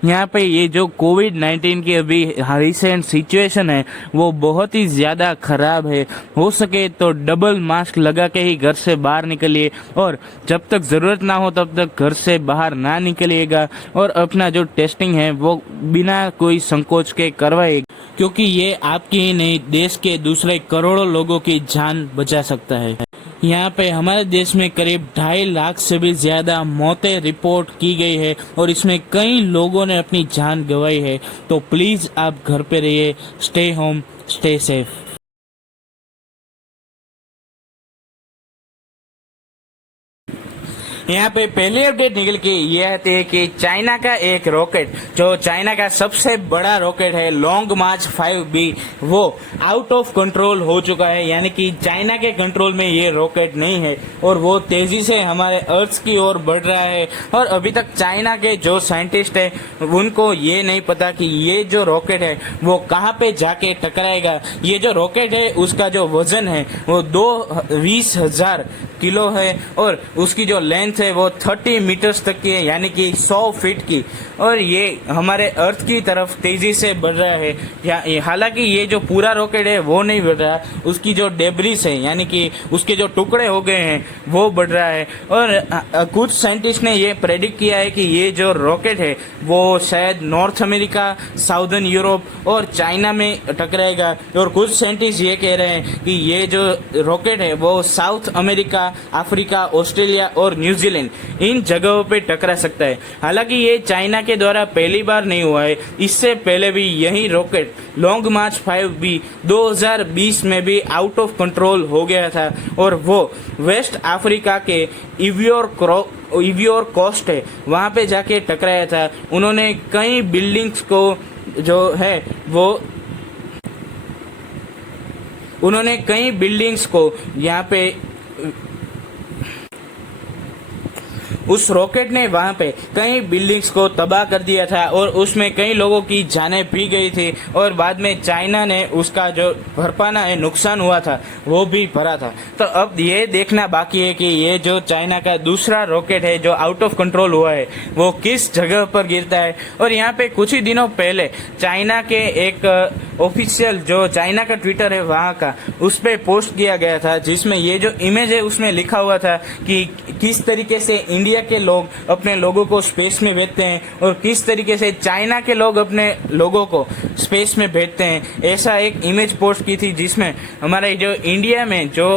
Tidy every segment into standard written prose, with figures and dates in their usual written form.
यहाँ पे ये जो कोविड-19 की अभी रिसेंट सिचुएशन है वो बहुत ही ज़्यादा ख़राब है। हो सके तो डबल मास्क लगा के ही घर से बाहर निकलिए और जब तक ज़रूरत ना हो तब तक घर से बाहर ना निकलिएगा और अपना जो टेस्टिंग है वो बिना कोई संकोच के करवाइएगा, क्योंकि ये आपकी ही नहीं देश के दूसरे करोड़ों लोगों की जान बचा सकता है। यहाँ पे हमारे देश में करीब 2.5 लाख से भी ज़्यादा मौतें रिपोर्ट की गई है और इसमें कई लोगों ने अपनी जान गंवाई है। तो प्लीज़ आप घर पे रहिए, स्टे होम, स्टे सेफ। यहाँ पे पहली अपडेट निकल के ये आती है कि चाइना का एक रॉकेट, जो चाइना का सबसे बड़ा रॉकेट है लॉन्ग मार्च 5B, वो आउट ऑफ कंट्रोल हो चुका है। यानी कि चाइना के कंट्रोल में ये रॉकेट नहीं है और वो तेजी से हमारे अर्थ की ओर बढ़ रहा है। और अभी तक चाइना के जो साइंटिस्ट है उनको ये नहीं पता कि ये जो रॉकेट है वो कहाँ पे जाके टकराएगा। ये जो रॉकेट है उसका जो वजन है वो 20,000 किलो है और उसकी जो लेंथ है वो 30 मीटर्स तक की है, यानी कि 100 फीट की। और ये हमारे अर्थ की तरफ तेजी से बढ़ रहा है। हालांकि ये जो पूरा रॉकेट है वो नहीं बढ़ रहा, उसकी जो डेब्रिस है यानी कि उसके जो टुकड़े हो गए हैं वो बढ़ रहा है। और कुछ साइंटिस्ट ने ये प्रेडिक्ट किया है कि ये जो रॉकेट है वो शायद नॉर्थ अमेरिका, साउदर्न यूरोप और चाइना में टकराएगा। और कुछ साइंटिस्ट ये कह रहे हैं कि ये जो रॉकेट है वो साउथ अमेरिका, अफ्रीका, ऑस्ट्रेलिया और न्यूजीलैंड इन जगहों पे टकरा सकता है। हालांकि ये चाइना के द्वारा पहली बार नहीं हुआ है, इससे पहले भी यही रॉकेट लॉन्ग मार्च 5B 2020 में भी आउट ऑफ कंट्रोल हो गया था और वो वेस्ट अफ्रीका के इवियोर कोस्ट है वहाँ पे जाके टकराया था। उन्होंने कई बिल्डिंग्स को जो है वो उन्होंने कई बिल्डिंग्स को यहाँ पे उस रॉकेट ने वहां पे कई बिल्डिंग्स को तबाह कर दिया था और उसमें कई लोगों की जानें भी गई थी। और बाद में चाइना ने उसका जो भरपाना है नुकसान हुआ था वो भी भरा था। तो अब ये देखना बाकी है कि ये जो चाइना का दूसरा रॉकेट है जो आउट ऑफ कंट्रोल हुआ है वो किस जगह पर गिरता है। और यहाँ पे कुछ ही दिनों पहले चाइना के एक ऑफिशियल जो चाइना का ट्विटर है वहाँ का उस पर पोस्ट किया गया था, जिसमें ये जो इमेज है उसमें लिखा हुआ था कि किस तरीके से इंडिया के लोग अपने लोगों को स्पेस में भेजते हैं और किस तरीके से चाइना के लोग अपने लोगों को स्पेस में भेजते हैं। ऐसा एक इमेज पोस्ट की थी जिसमें हमारे जो इंडिया में जो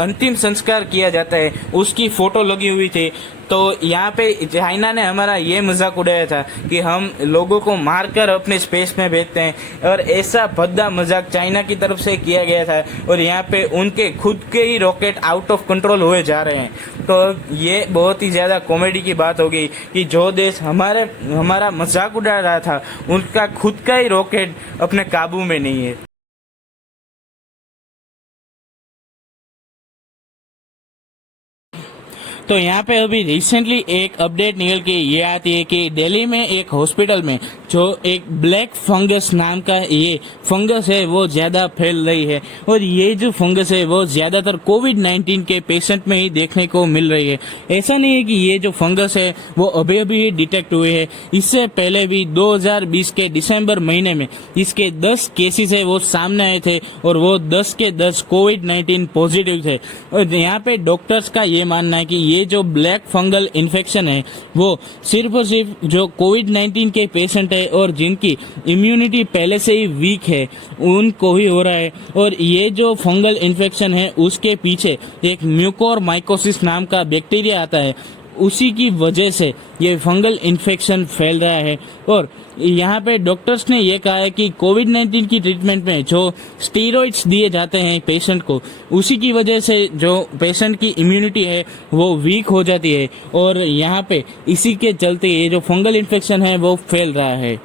अंतिम संस्कार किया जाता है उसकी फोटो लगी हुई थी। तो यहाँ पे चाइना ने हमारा ये मजाक उड़ाया था कि हम लोगों को मारकर अपने स्पेस में भेजते हैं और ऐसा भद्दा मजाक चाइना की तरफ से किया गया था। और यहाँ पे उनके खुद के ही रॉकेट आउट ऑफ कंट्रोल हुए जा रहे हैं। तो ये बहुत ही ज़्यादा कॉमेडी की बात हो गई कि जो देश हमारा मजाक उड़ा रहा था उनका खुद का ही रॉकेट अपने काबू में नहीं है। तो यहाँ पे अभी रिसेंटली एक अपडेट निकल के ये आती है कि दिल्ली में एक हॉस्पिटल में जो एक ब्लैक फंगस नाम का ये फंगस है वो ज़्यादा फैल रही है। और ये जो फंगस है वो ज़्यादातर कोविड-19 के पेशेंट में ही देखने को मिल रही है। ऐसा नहीं है कि ये जो फंगस है वो अभी अभी डिटेक्ट हुए है, इससे पहले भी 2020 के दिसंबर महीने में इसके 10 केसेस है वो सामने आए थे और वो 10 के 10 कोविड-19 पॉजिटिव थे। और यहाँ पे डॉक्टर्स का ये मानना है कि ये जो ब्लैक फंगल इन्फेक्शन है वो सिर्फ और सिर्फ जो कोविड-19 के पेशेंट है और जिनकी इम्यूनिटी पहले से ही वीक है उनको ही हो रहा है। और ये जो फंगल इन्फेक्शन है उसके पीछे एक म्यूकोरमाइकोसिस नाम का बैक्टीरिया आता है, उसी की वजह से ये फंगल इन्फेक्शन फैल रहा है। और यहाँ पे डॉक्टर्स ने ये कहा है कि कोविड-19 की ट्रीटमेंट में जो स्टीरॉइड्स दिए जाते हैं पेशेंट को, उसी की वजह से जो पेशेंट की इम्यूनिटी है वो वीक हो जाती है और यहाँ पे इसी के चलते ये जो फंगल इन्फेक्शन है वो फैल रहा है।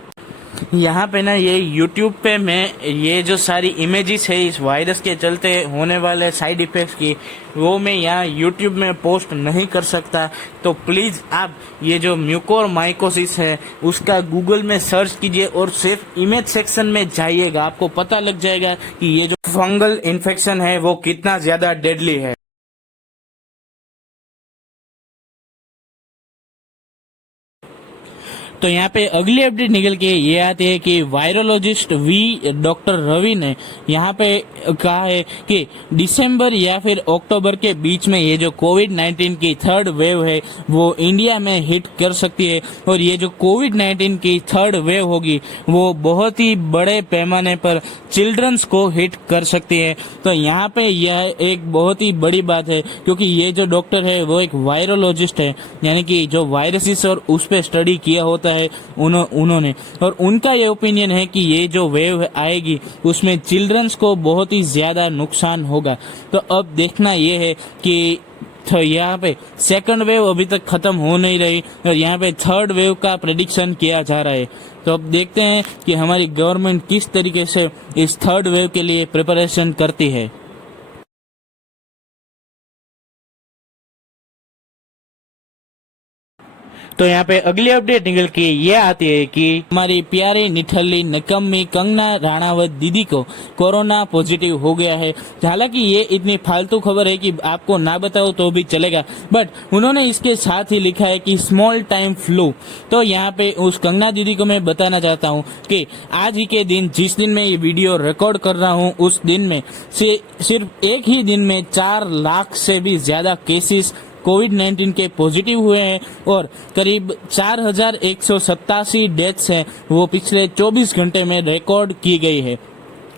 यहाँ पे ना ये YouTube पे मैं ये जो सारी इमेजेस है इस वायरस के चलते होने वाले साइड इफ़ेक्ट्स की वो मैं यहाँ YouTube में पोस्ट नहीं कर सकता। तो प्लीज़ आप ये जो म्यूकोरमाइकोसिस है उसका गूगल में सर्च कीजिए और सिर्फ इमेज सेक्शन में जाइएगा, आपको पता लग जाएगा कि ये जो फंगल इन्फेक्शन है वो कितना ज़्यादा डेडली है। तो यहाँ पे अगली अपडेट निकल के ये आती है कि वायरोलॉजिस्ट डॉक्टर रवि ने यहाँ पे कहा है कि दिसंबर या फिर अक्टूबर के बीच में ये जो कोविड-19 की थर्ड वेव है वो इंडिया में हिट कर सकती है, और ये जो कोविड-19 की थर्ड वेव होगी वो बहुत ही बड़े पैमाने पर चिल्ड्रंस को हिट कर सकती है। तो यहाँ पे यह एक बहुत ही बड़ी बात है, क्योंकि ये जो डॉक्टर है वो एक वायरोलॉजिस्ट है, यानी कि जो वायरसेस और उस पे स्टडी किया होता है उन्होंने, और उनका ये ओपिनियन है कि ये जो वेव आएगी उसमें चिल्ड्रंस को बहुत ही ज्यादा नुकसान होगा। तो अब देखना ये है कि तो यहाँ पे सेकंड वेव अभी तक खत्म हो नहीं रही और यहाँ पे थर्ड वेव का प्रेडिक्शन किया जा रहा है। तो अब देखते हैं कि हमारी गवर्नमेंट किस तरीके से इस थर्ड वेव के लिए प्रिपरेशन करती है। तो यहाँ पे अगली अपडेट निकल के ये आती है कि हमारी प्यारी निठल्ली निकम्मी कंगना राणावत दीदी को कोरोना पॉजिटिव हो गया है। हालांकि ये इतनी फालतू खबर है कि आपको ना बताओ तो भी चलेगा, बट उन्होंने इसके साथ ही लिखा है कि स्मॉल टाइम फ्लू। तो यहाँ पे उस कंगना दीदी को मैं बताना चाहता हूँ कि आज ही के दिन, जिस दिन मैं ये वीडियो रिकॉर्ड कर रहा हूँ, उस दिन में सिर्फ एक ही दिन में 4 लाख से भी ज्यादा केसेस कोविड-19 के पॉजिटिव हुए हैं और करीब 4187 डेथ्स हैं, वो पिछले 24 घंटे में रिकॉर्ड की गई है।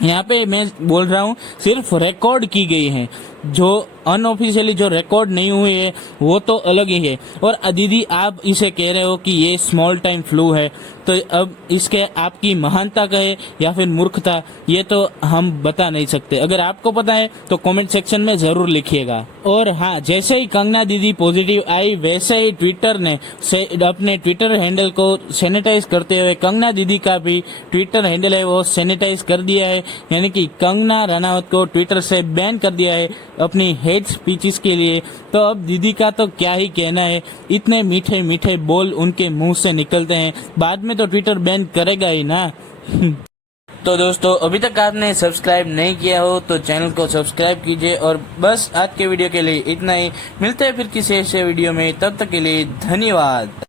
यहाँ पे मैं बोल रहा हूँ सिर्फ रिकॉर्ड की गई है, जो अनऑफिशियली जो रिकॉर्ड नहीं हुई है वो तो अलग ही है। और दीदी आप इसे कह रहे हो कि ये स्मॉल टाइम फ्लू है, तो अब इसके आपकी महानता कहे या फिर मूर्खता, ये तो हम बता नहीं सकते। अगर आपको पता है तो कमेंट सेक्शन में जरूर लिखिएगा। और हाँ, जैसे ही कंगना दीदी पॉजिटिव आई वैसे ही ट्विटर ने अपने ट्विटर हैंडल को सैनिटाइज करते हुए कंगना दीदी का भी ट्विटर हैंडल है वो सैनिटाइज कर दिया है, यानी कि कंगना रनावत को ट्विटर से बैन कर दिया है अपनी हेट स्पीचेस के लिए। तो अब दीदी का तो क्या ही कहना है, इतने मीठे मीठे बोल उनके मुंह से निकलते हैं, बाद में तो ट्विटर बैन करेगा ही ना। तो दोस्तों, अभी तक आपने सब्सक्राइब नहीं किया हो तो चैनल को सब्सक्राइब कीजिए। और बस आज के वीडियो के लिए इतना ही, मिलते हैं फिर किसी ऐसे वीडियो में, तब तक के लिए धन्यवाद।